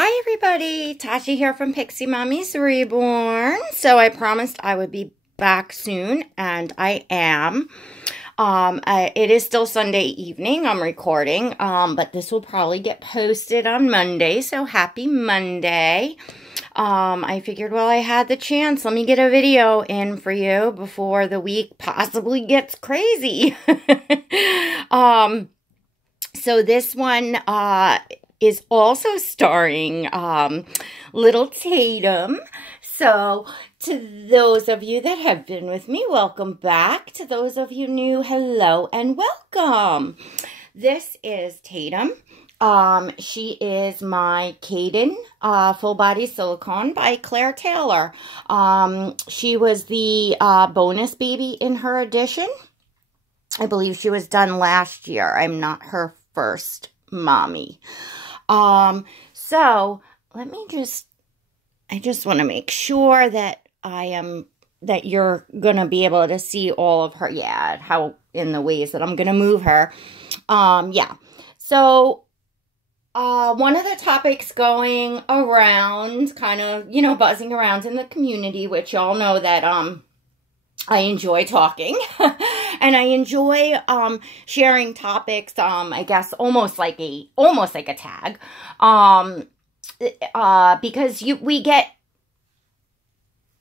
Hi everybody, Tasha here from Pixie Mommy's Reborn. So I promised I would be back soon, and I am. It is still Sunday evening, I'm recording, but this will probably get posted on Monday, so happy Monday. I figured, well, I had the chance, let me get a video in for you before the week possibly gets crazy. So this one, is also starring little Tatum. So to those of you that have been with me, welcome back. To those of you new, hello and welcome. This is Tatum. She is my Kayden full body silicone by Claire Taylor. She was the bonus baby in her edition. I believe she was done last year. I'm not her first mommy. So let me I just want to make sure that that you're going to be able to see all of her, how in the ways that I'm going to move her. Yeah. So, one of the topics going around, kind of, buzzing around in the community, which y'all know that, I enjoy talking and I enjoy sharing topics, I guess almost like a tag, because we get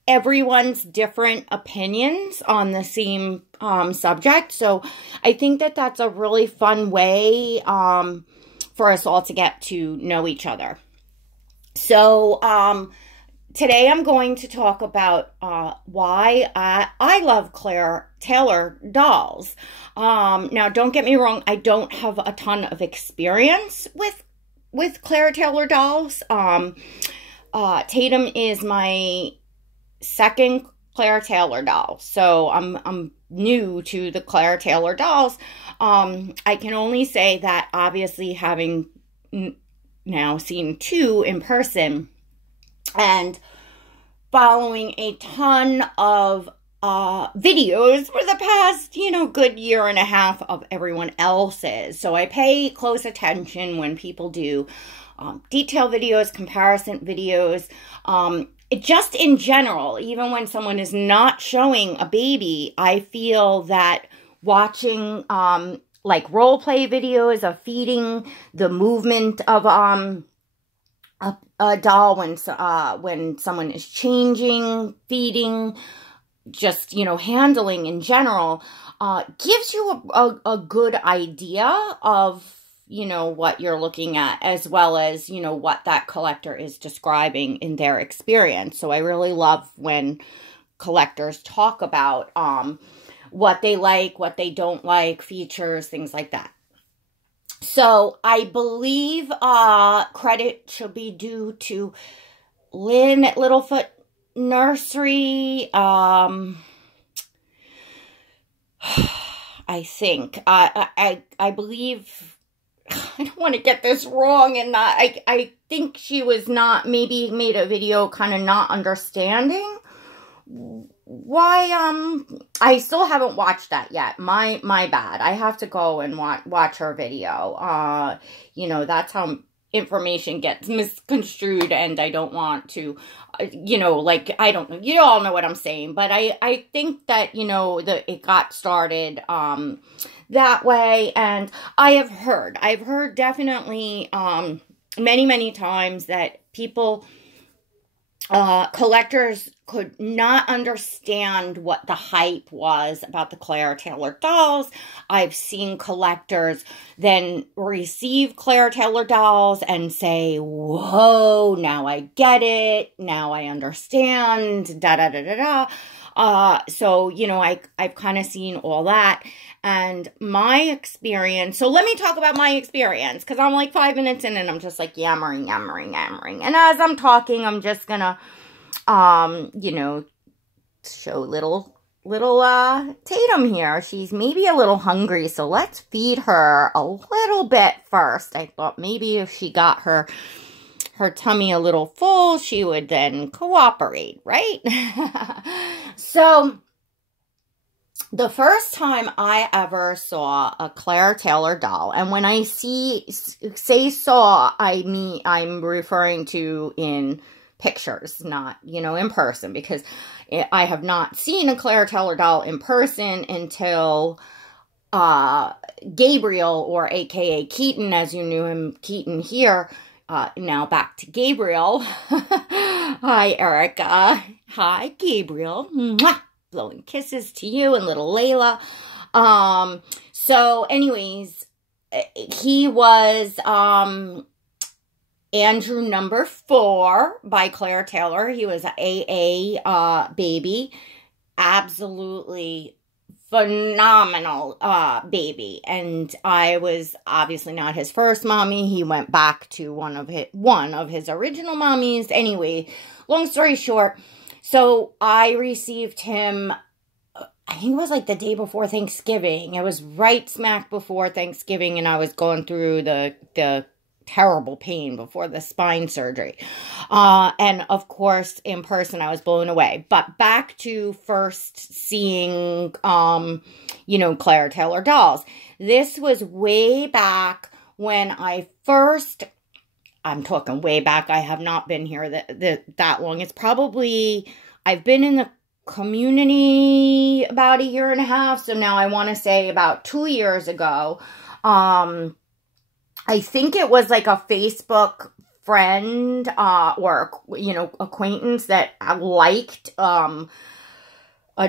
everyone's different opinions on the same subject. So I think that that's a really fun way for us all to get to know each other. So today I'm going to talk about why I love Claire Taylor dolls. Now, don't get me wrong, I don't have a ton of experience with Claire Taylor dolls. Tatum is my second Claire Taylor doll, so I'm new to the Claire Taylor dolls. I can only say that obviously having now seen two in person, and following a ton of videos for the past, good year and a half of everyone else's. So I pay close attention when people do detail videos, comparison videos, just in general. Even when someone is not showing a baby, I feel that watching like role play videos of feeding, the movement of a doll when someone is changing, feeding, just, handling in general, gives you a good idea of, what you're looking at, as well as, what that collector is describing in their experience. So I really love when collectors talk about what they like, what they don't like, features, things like that. So I believe credit should be due to Lynn at Littlefoot Nursery. I think I believe, I don't want to get this wrong, and I think she was maybe made a video kind of not understanding why I still haven't watched that yet. My bad. I have to go and watch her video. That's how information gets misconstrued, and I don't want to, I don't know, you all know what I'm saying, but I think that, it got started that way. And I've heard definitely many times that people, collectors could not understand what the hype was about the Claire Taylor dolls. I've seen collectors then receive Claire Taylor dolls and say, whoa, now I get it. Now I understand, so, I've kind of seen all that. And my experience, so let me talk about my experience, because I'm like 5 minutes in and I'm just like yammering. And as I'm talking, I'm just gonna, show little Tatum here. She's maybe a little hungry, so let's feed her a little bit first. I thought maybe if she got her tummy a little full, she would then cooperate, right? So, the first time I ever saw a Claire Taylor doll, and when I say saw, I mean, I'm referring to in pictures, not, in person, because I have not seen a Claire Taylor doll in person until Gabriel, or AKA Kayden, as you knew him, Kayden here. Now back to Gabriel. Hi, Erica. Hi, Gabriel. Mwah! Blowing kisses to you and little Layla. So anyways, he was Andrew number 4 by Claire Taylor. He was an AA baby. Absolutely phenomenal baby. And I was obviously not his first mommy. He went back to one of his original mommies. Anyway, long story short, so I received him, I think it was like the day before Thanksgiving. It was right smack before Thanksgiving, and I was going through the terrible pain before the spine surgery. And of course, in person, I was blown away. But back to first seeing, Claire Taylor dolls. This was way back when I'm talking way back. I have not been here that long. It's probably, I've been in the community about 1.5 years. So now I want to say about 2 years ago. I think it was like a Facebook friend, or, acquaintance that I liked, a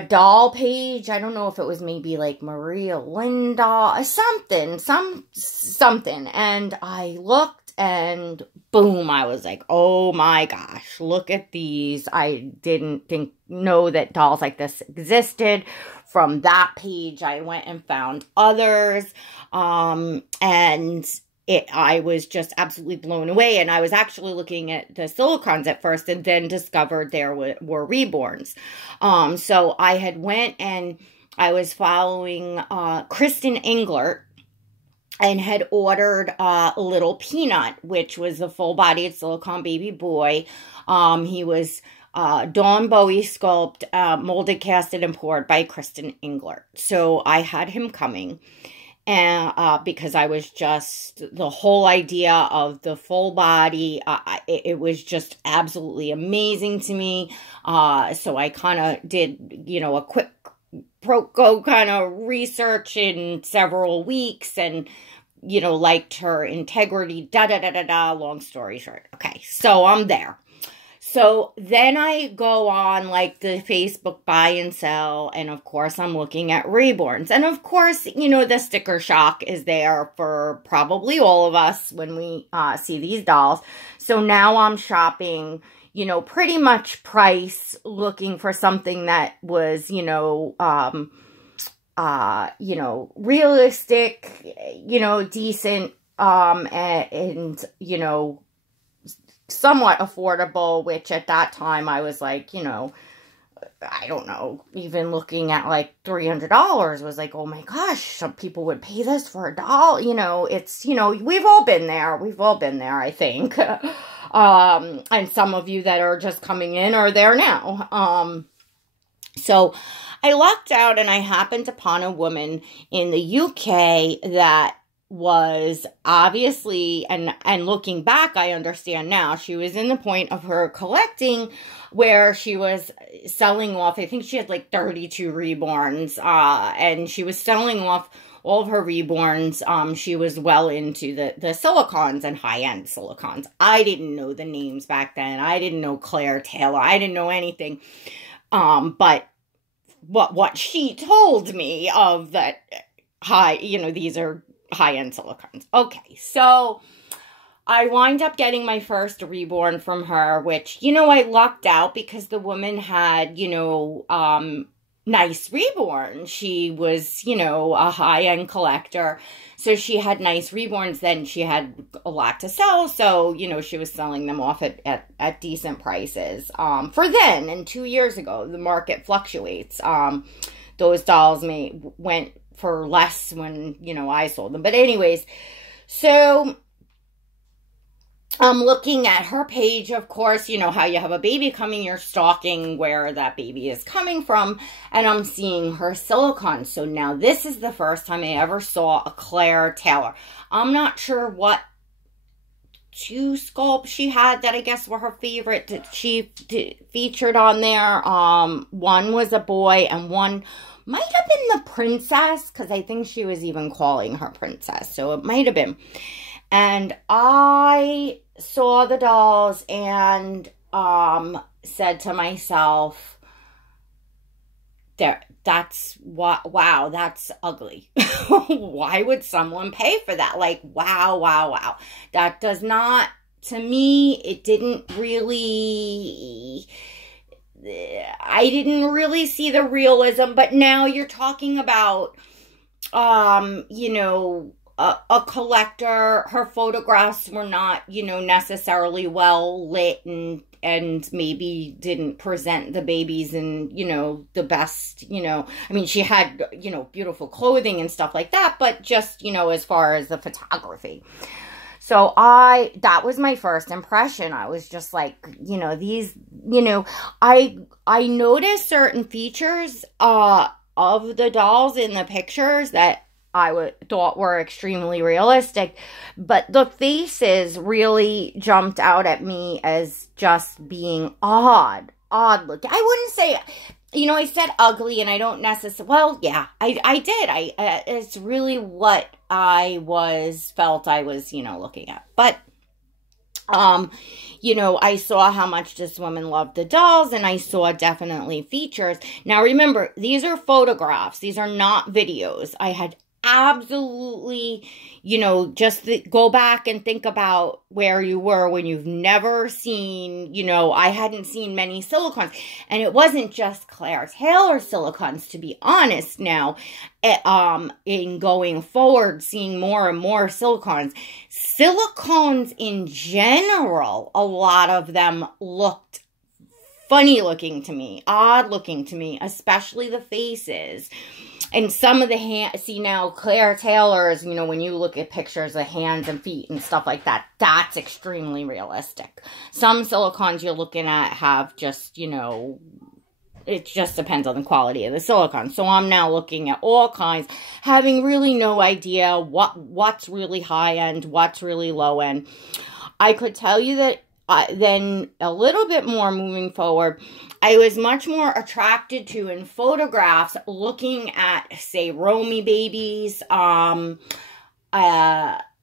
doll page. I don't know if it was maybe like Maria Linda, something. And I looked, and boom, I was like, oh my gosh, look at these. I didn't know that dolls like this existed. From that page, I went and found others, and I was just absolutely blown away. And I was actually looking at the silicones at first, and then discovered there were reborns. So I had went and I was following Kristen Englert, and had ordered Little Peanut, which was a full-bodied silicone baby boy. He was Dawn Bowie sculpt, molded, casted, and poured by Kristen Englert. So I had him coming, and because I was just, the whole idea of the full body, it was just absolutely amazing to me. So I kind of did, a quick pro-go kind of research in several weeks, and liked her integrity, long story short. Okay, so I'm there. So then I go on like the Facebook buy and sell, and of course I'm looking at reborns. And of course, the sticker shock is there for probably all of us when we see these dolls. So now I'm shopping, pretty much price, looking for something that was, realistic, decent, and somewhat affordable, which at that time I was like, I don't know, even looking at like $300 was like, oh my gosh, some people would pay this for a doll. It's, we've all been there, I think. And some of you that are just coming in are there now. So I lucked out, and I happened upon a woman in the UK that was obviously, and looking back, I understand now, she was in the point of her collecting where she was selling off, I think she had like 32 reborns, and she was selling off all of her reborns. She was well into the silicones and high-end silicones. I didn't know the names back then. I didn't know Claire Taylor. I didn't know anything. But what she told me of that these are high-end silicones. Okay, so I wind up getting my first reborn from her, which, I lucked out because the woman had, nice reborn. She was, a high-end collector. So she had nice reborns. Then she had a lot to sell. So, she was selling them off at decent prices. For then, and 2 years ago, the market fluctuates. Those dolls went for less when, I sold them. But anyways, so I'm looking at her page, of course, you know how you have a baby coming, you're stalking where that baby is coming from, and I'm seeing her silicone. So now this is the first time I ever saw a Claire Taylor. I'm not sure what two sculpts she had that I guess were her favorite that she featured on there. One was a boy and one might have been the princess, because I think she was even calling her princess, so it might have been. And I saw the dolls and said to myself, wow, that's ugly. Why would someone pay for that? Like, wow. That does not, to me, it didn't really, I didn't really see the realism. But now you're talking about, you know, a collector. Her photographs were not, you know, necessarily well lit and maybe didn't present the babies in, you know, the best, you know, I mean, she had, you know, beautiful clothing and stuff like that, but just, you know, as far as the photography. So that was my first impression. I was just like, you know, these, you know, I noticed certain features, of the dolls in the pictures that I thought were extremely realistic, but the faces really jumped out at me as just being odd looking. I wouldn't say, you know, I said ugly, and I don't necessarily, well, yeah, I did. It's really what felt I was, you know, looking at. But, you know, I saw how much this woman loved the dolls, and I saw definitely features. Now, remember, these are photographs. These are not videos. I had absolutely, you know, just go back and think about where you were when you've never seen, you know, I hadn't seen many silicones, and it wasn't just Claire Taylor silicones, to be honest. Now, in going forward, seeing more and more silicones in general, a lot of them looked funny looking to me, odd looking to me, especially the faces. And some of the hands, see now, Claire Taylor's, you know, when you look at pictures of hands and feet and stuff like that, that's extremely realistic. Some silicones you're looking at have just, you know, it just depends on the quality of the silicone. So I'm now looking at all kinds, having really no idea what's really high end, what's really low end. I could tell you that then a little bit more moving forward, I was much more attracted to, in photographs, looking at, say, Romy babies. I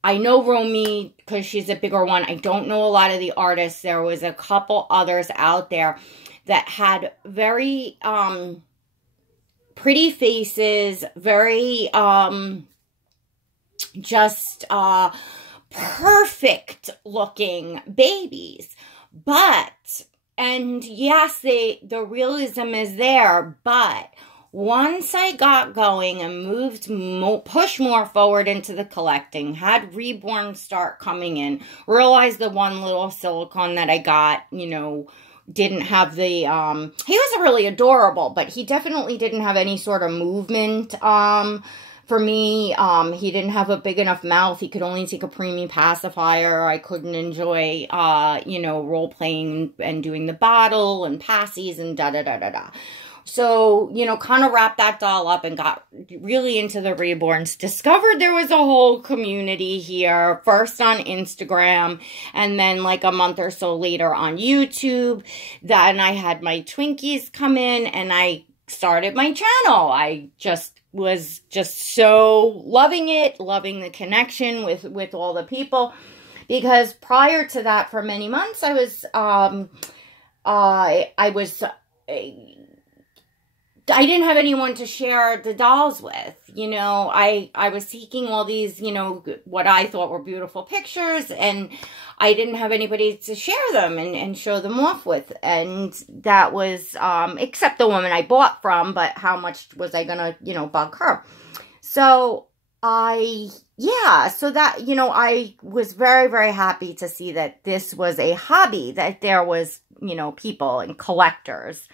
know Romy because she's a bigger one. I don't know a lot of the artists. There was a couple others out there that had very pretty faces, very just perfect looking babies. But, and yes, the realism is there, but once I got going and pushed more forward into the collecting, had Reborn start coming in, realized the one little silicone that I got, you know, didn't have the, he was really adorable, but he definitely didn't have any sort of movement, for me. He didn't have a big enough mouth. He could only take a preemie pacifier. I couldn't enjoy, you know, role-playing and doing the bottle and passies and da-da-da-da-da. So, you know, kind of wrapped that doll up and got really into the Reborns. Discovered there was a whole community here, first on Instagram, and then like a month or so later on YouTube. Then I had my Twinkies come in, and I started my channel. I was just so loving it, loving the connection with all the people, because prior to that, for many months, I didn't have anyone to share the dolls with. You know, I was seeking all these, you know, what I thought were beautiful pictures, and I didn't have anybody to share them and show them off with. And that was, except the woman I bought from, but how much was I gonna, you know, bug her? So so that, you know, I was very, very happy to see that this was a hobby, that there was, you know, people and collectors,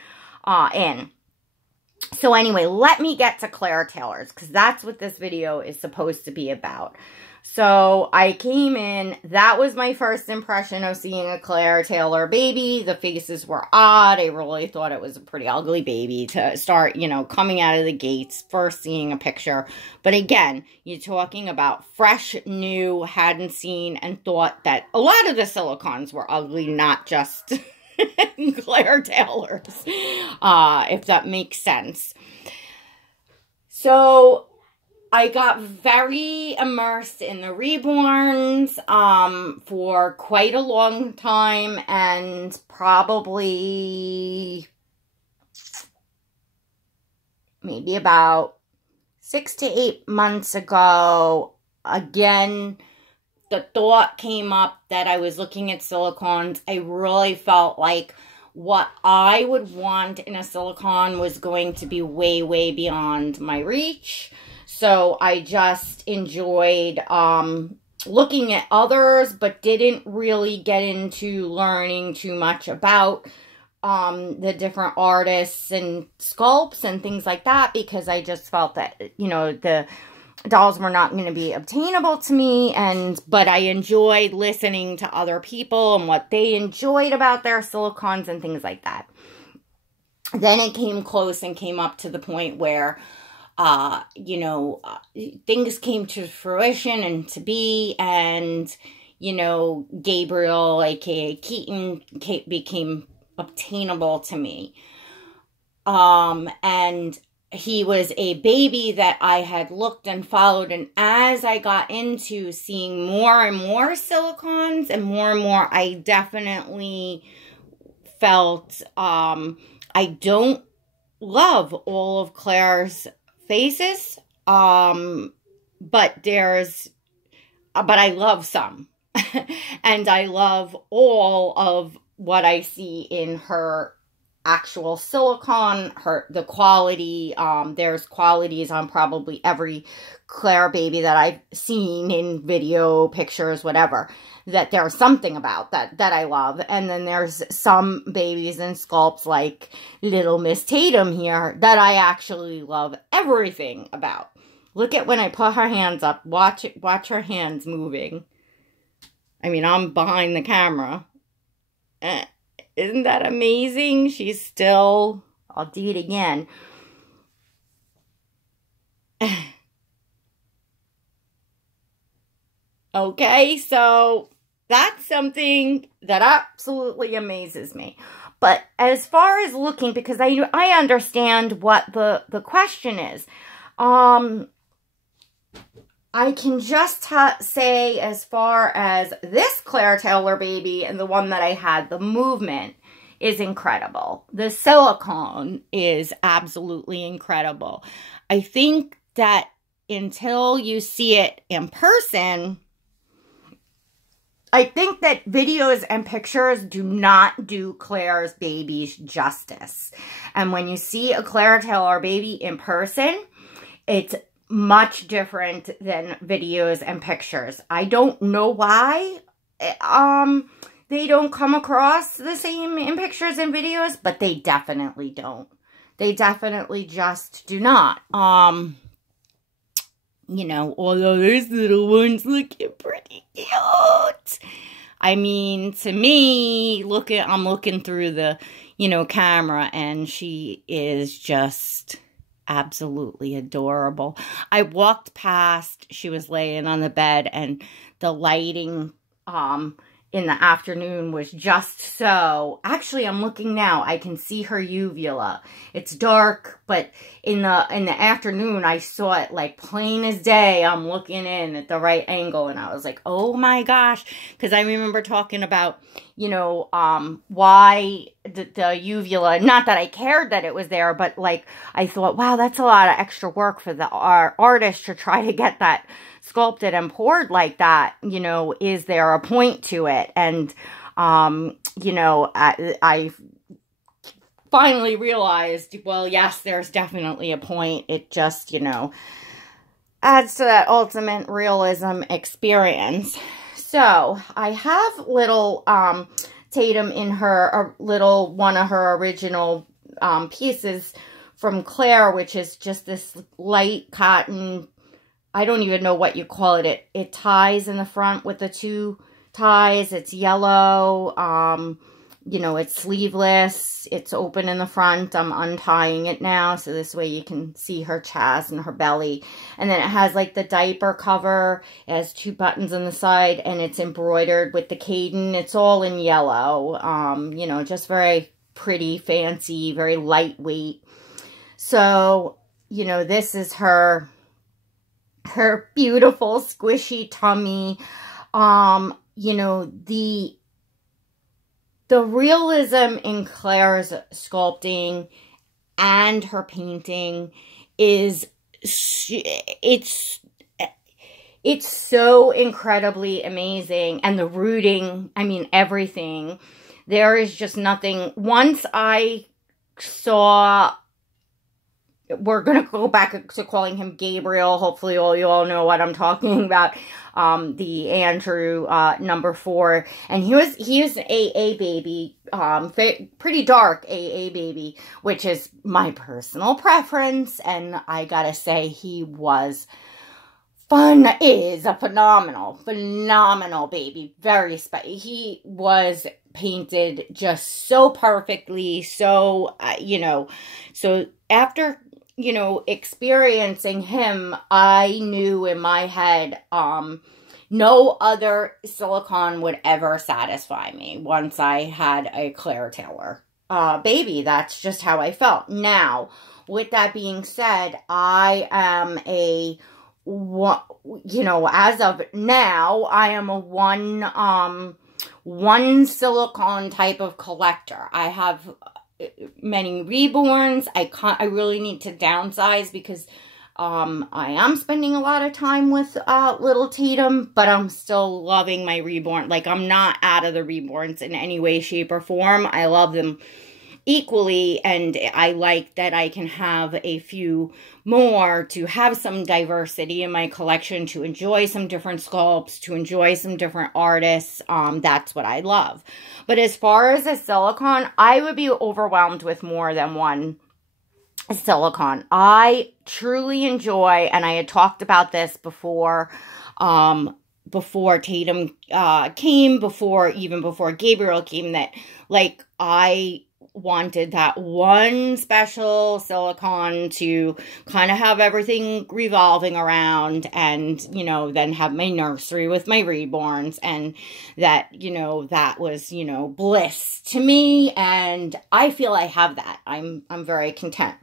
in. So anyway, let me get to Claire Taylor's, because that's what this video is supposed to be about. So I came in, that was my first impression of seeing a Claire Taylor baby. The faces were odd. I really thought it was a pretty ugly baby to start, you know, coming out of the gates, first seeing a picture. But again, you're talking about fresh, new, hadn't seen, and thought that a lot of the silicones were ugly, not just Claire Taylor's, if that makes sense. So I got very immersed in the reborns for quite a long time, and probably maybe about 6 to 8 months ago, again, the thought came up that I was looking at silicones. I really felt like what I would want in a silicone was going to be way, way beyond my reach. So I just enjoyed looking at others, but didn't really get into learning too much about the different artists and sculpts and things like that, because I just felt that, you know, the dolls were not going to be obtainable to me, but I enjoyed listening to other people and what they enjoyed about their silicones and things like that. Then it came close and came up to the point where you know, things came to fruition and to be, and, you know, Gabriel, aka Kayden, became obtainable to me. And he was a baby that I had looked and followed, and as I got into seeing more and more silicones and more, I definitely felt, I don't love all of Claire's faces, but I love some, and I love all of what I see in her actual silicone, the quality. There's qualities on probably every Claire baby that I've seen in video, pictures, whatever, that there's something about that I love. And then there's some babies and sculpts like little Miss Tatum here that I actually love everything about. Look at when I put her hands up. Watch her hands moving. I mean, I'm behind the camera. Isn't that amazing? She's still, I'll do it again. Okay, so that's something that absolutely amazes me. But as far as looking, because I understand what the question is, I can just say, as far as this Claire Taylor baby and the one that I had, the movement is incredible. The silicone is absolutely incredible. I think that until you see it in person, I think that videos and pictures do not do Claire's babies justice. And when you see a Claire Taylor baby in person, it's much different than videos and pictures. I don't know why they don't come across the same in pictures and videos, but they definitely don't. They definitely just do not. You know, although this little one's looking pretty cute. I mean, to me, I'm looking through the, you know, camera, and she is just absolutely adorable. I walked past, she was laying on the bed, and the lighting in the afternoon was just so. Actually, I'm looking now. I can see her uvula. It's dark, but in the afternoon, I saw it like plain as day. I'm looking in at the right angle, and I was like, oh my gosh. Because I remember talking about, you know, why the uvula, not that I cared that it was there, but like, I thought, wow, that's a lot of extra work for the artist to try to get that sculpted and poured like that. You know, is there a point to it? And, you know, I finally realized, well, yes, there's definitely a point. It just, you know, adds to that ultimate realism experience. So I have little Tatum in her one of her original pieces from Claire, which is just this light cotton I don't even know what you call it. It ties in the front with the two ties. It's yellow. You know, it's sleeveless. It's open in the front. I'm untying it now, so this way you can see her chest and her belly. And then it has like the diaper cover. It has 2 buttons on the side, and it's embroidered with the Kayden. It's all in yellow. You know, just very pretty, fancy, very lightweight. So, you know, this is her beautiful squishy tummy. You know, the realism in Claire's sculpting and her painting is, it's so incredibly amazing. And the rooting, I mean, everything. There is just nothing. Once I saw, we're going to go back to calling him Gabriel. Hopefully you all know what I'm talking about. The Andrew, number 4. And he was an AA baby, pretty dark AA baby, which is my personal preference. And I gotta say, he is a phenomenal baby. Very special. He was painted just so perfectly. So, you know, so after, you know, experiencing him, I knew in my head, no other silicone would ever satisfy me once I had a Claire Taylor baby. That's just how I felt. Now, with that being said, I am you know, as of now, I am a one silicone type of collector. I have many reborns. I really need to downsize because I am spending a lot of time with little Tatum, but I'm still loving my reborn. Like, I'm not out of the reborns in any way, shape, or form. I love them equally, and I like that I can have a few more to have some diversity in my collection, to enjoy some different sculpts, to enjoy some different artists. That's what I love. But as far as a silicone, I would be overwhelmed with more than one silicone. I truly enjoy, and I had talked about this before Tatum came, even before Gabriel came, that like I wanted that one special silicone to kind of have everything revolving around, and, you know, then have my nursery with my reborns, and that, you know, that was, you know, bliss to me, and I feel I have that. I'm very content.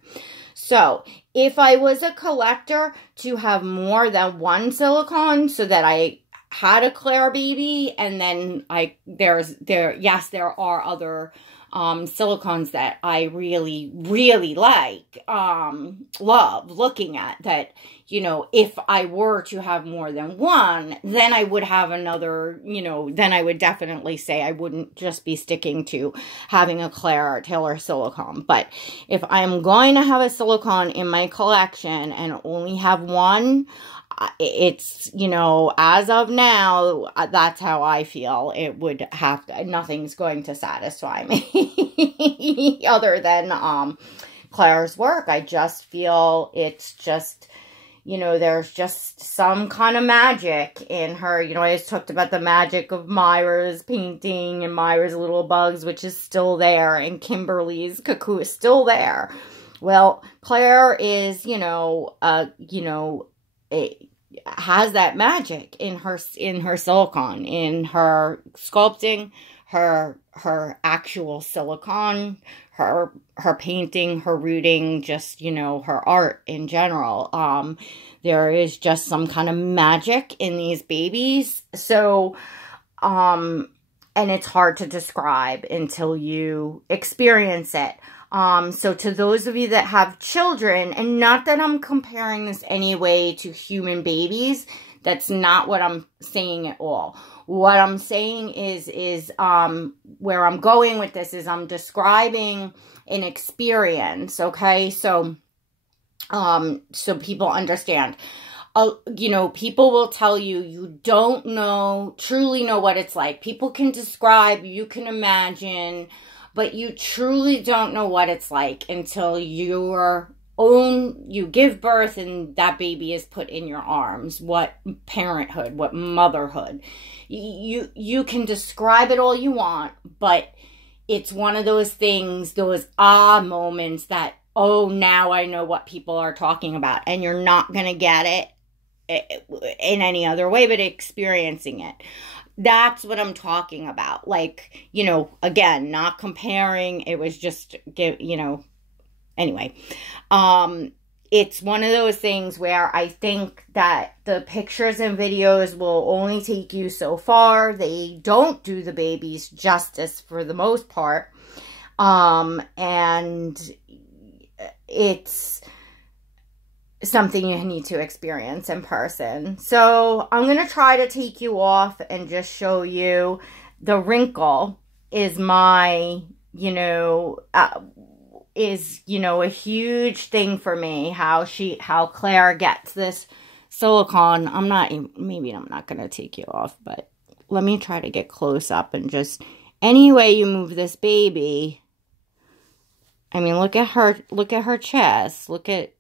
So if I was a collector, to have more than one silicone so that I had a Claire baby, and then yes, there are other silicones that I really, really like, love looking at, that, you know, if I were to have more than one, then I would have another, you know, then I would definitely say I wouldn't just be sticking to having a Claire Taylor silicone. But if I'm going to have a silicone in my collection and only have one, it's, you know, as of now, that's how I feel. It would have to, nothing's going to satisfy me other than Claire's work. I just feel it's just, you know, there's just some kind of magic in her. You know, I just talked about the magic of Myra's painting and Myra's little bugs, which is still there, and Kimberly's cuckoo is still there. Well, Claire is, you know, it has that magic in her silicone, in her sculpting, her actual silicone, her painting, her rooting, just, you know, her art in general. There is just some kind of magic in these babies. So, and it's hard to describe until you experience it. So to those of you that have children, and not that I'm comparing this anyway to human babies, that's not what I'm saying at all. What I'm saying is where I'm going with this is I'm describing an experience, okay? So, so people understand. You know, people will tell you, you don't truly know what it's like. People can describe, you can imagine, but you truly don't know what it's like until you're you give birth and that baby is put in your arms. What parenthood, what motherhood. You can describe it all you want, but it's one of those things, those moments that, oh, now I know what people are talking about. And you're not going to get it in any other way but experiencing it. That's what I'm talking about. Like, you know, again, not comparing. It was just, you know, anyway. It's one of those things where I think that the pictures and videos will only take you so far. They don't do the babies justice for the most part. And it's something you need to experience in person. So I'm going to try to take you off and just show you the wrinkle is my, you know, a huge thing for me, how Claire gets this silicone. Maybe I'm not going to take you off, but let me try to get close up and just, any way you move this baby, I mean, look at her chest, look at,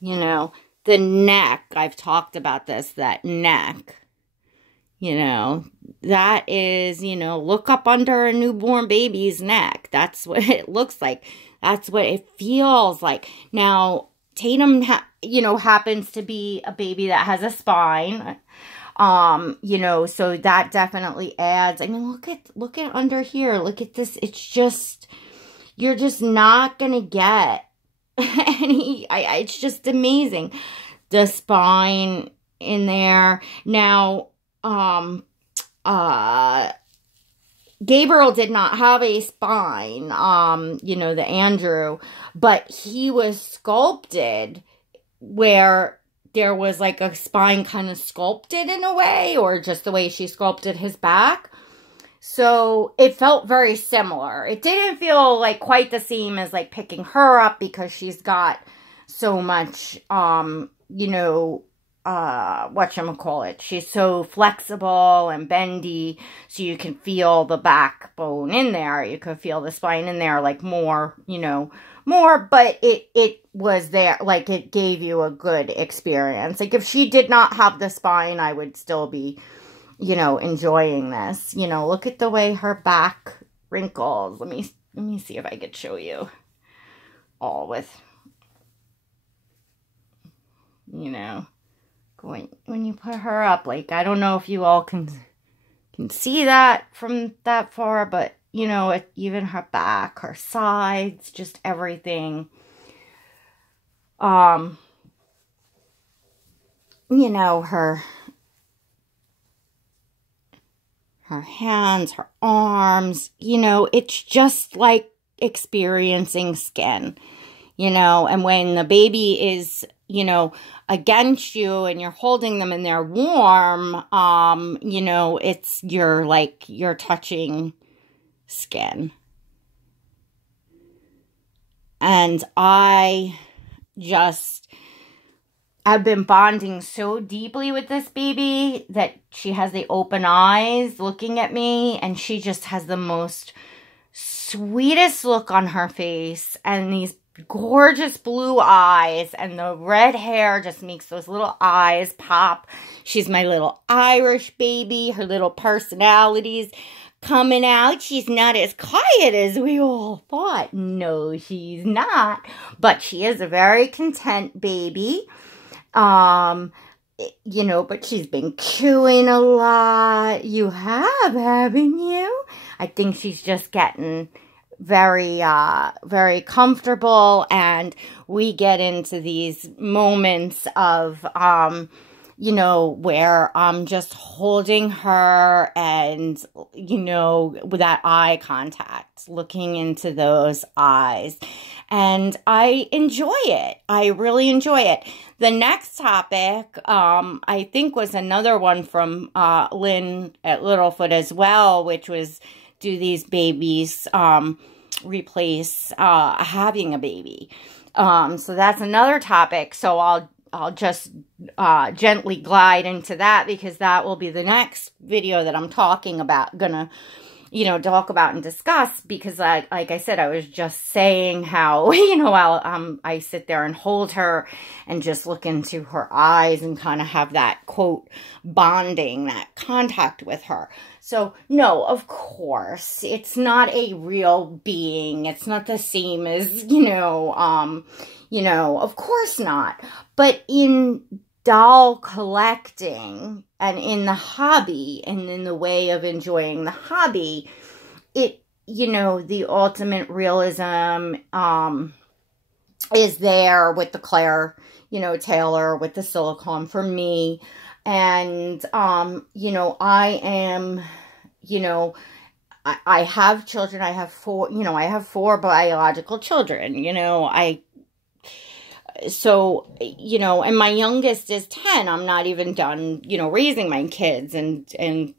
you know, the neck. I've talked about this, that neck, you know, that is, you know, look up under a newborn baby's neck. That's what it looks like. That's what it feels like. Now, Tatum, you know, happens to be a baby that has a spine. You know, so that definitely adds. I mean, look at under here. Look at this. It's just, you're just not going to get any, it's just amazing. The spine in there. Now, Gabriel did not have a spine, you know, the Andrew, but he was sculpted where there was like a spine kind of sculpted in a way, or just the way she sculpted his back. So it felt very similar. It didn't feel like quite the same as like picking her up because she's got so much, you know, whatchamacallit, she's so flexible and bendy, so you can feel the backbone in there. You could feel the spine in there, like more, you know, more, but it was there, like it gave you a good experience. Like if she did not have the spine, I would still be, you know, enjoying this. You know, look at the way her back wrinkles. Let me see if I could show you all with, you know, when you put her up, like, I don't know if you all can see that from that far, but, you know, even her back, her sides, just everything. You know, her hands, her arms, you know, it's just like experiencing skin, you know, and when the baby is, you know, against you and you're holding them and they're warm, you know, you're touching skin. And I've been bonding so deeply with this baby that she has the open eyes looking at me, and she just has the most sweetest look on her face and these gorgeous blue eyes, and the red hair just makes those little eyes pop. She's my little Irish baby. Her little personality's coming out. She's not as quiet as we all thought. No, she's not. But she is a very content baby. You know, but she's been chewing a lot. You have, haven't you? I think she's just getting very, very comfortable, and we get into these moments of, you know, where I'm just holding her and, you know, with that eye contact, looking into those eyes. And I enjoy it. I really enjoy it. The next topic, I think was another one from Lynn at Littlefoot as well, which was, do these babies replace having a baby? So that's another topic. So I'll just gently glide into that, because that will be the next video that I'm talking about, gonna talk about and discuss, because like I said, I was just saying how, I sit there and hold her and just look into her eyes and kind of have that, quote, bonding, that contact with her. So, no, of course, it's not a real being. It's not the same as, of course not. But in doll collecting and in the hobby and in the way of enjoying the hobby, the ultimate realism is there with the Claire, Taylor, with the silicone for me. And, I am, I have children. I have four biological children, and my youngest is 10. I'm not even done, raising my kids, and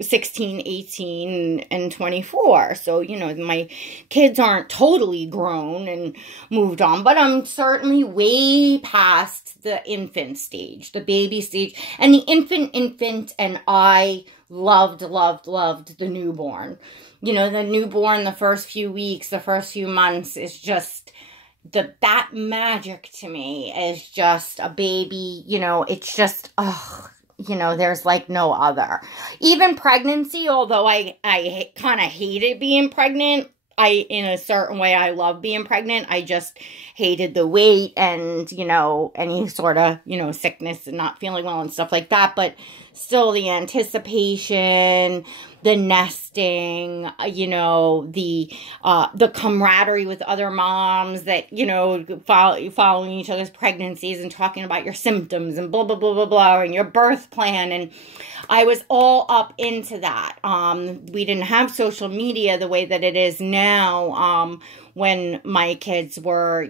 16, 18, and 24. So, my kids aren't totally grown and moved on, but I'm certainly way past the infant stage, the baby stage, and the infant, and I loved the newborn. The newborn, the first few weeks, the first few months is just that magic to me is just a baby, it's just, there's like no other. Even pregnancy, although I kind of hated being pregnant, in a certain way, I love being pregnant. I just hated the weight and, any sort of, sickness and not feeling well and stuff like that. But still the anticipation, the nesting, the camaraderie with other moms that, following each other's pregnancies and talking about your symptoms and blah, blah, blah, blah, blah, and your birth plan. And I was all up into that. We didn't have social media the way that it is now, when my kids were,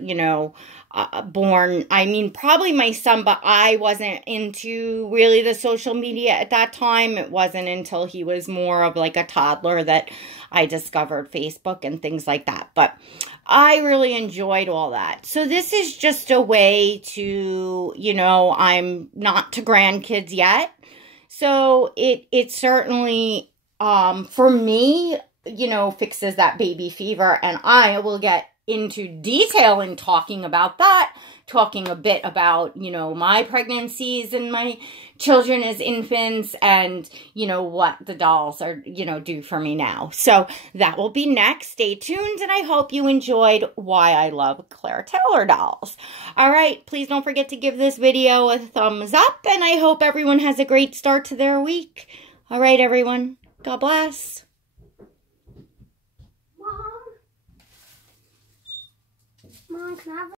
born. I mean, probably my son, but I wasn't into really the social media at that time. It wasn't until he was more of like a toddler that I discovered Facebook and things like that. But I really enjoyed all that. So this is just a way to, I'm not to grandkids yet. So it certainly, for me, fixes that baby fever, and I will get into detail in talking about that, talking a bit about, my pregnancies and my children as infants and, what the dolls are, do for me now. So that will be next. Stay tuned, and I hope you enjoyed why I love Claire Taylor dolls. All right, please don't forget to give this video a thumbs up, and I hope everyone has a great start to their week. All right, everyone. God bless. Mom, can I have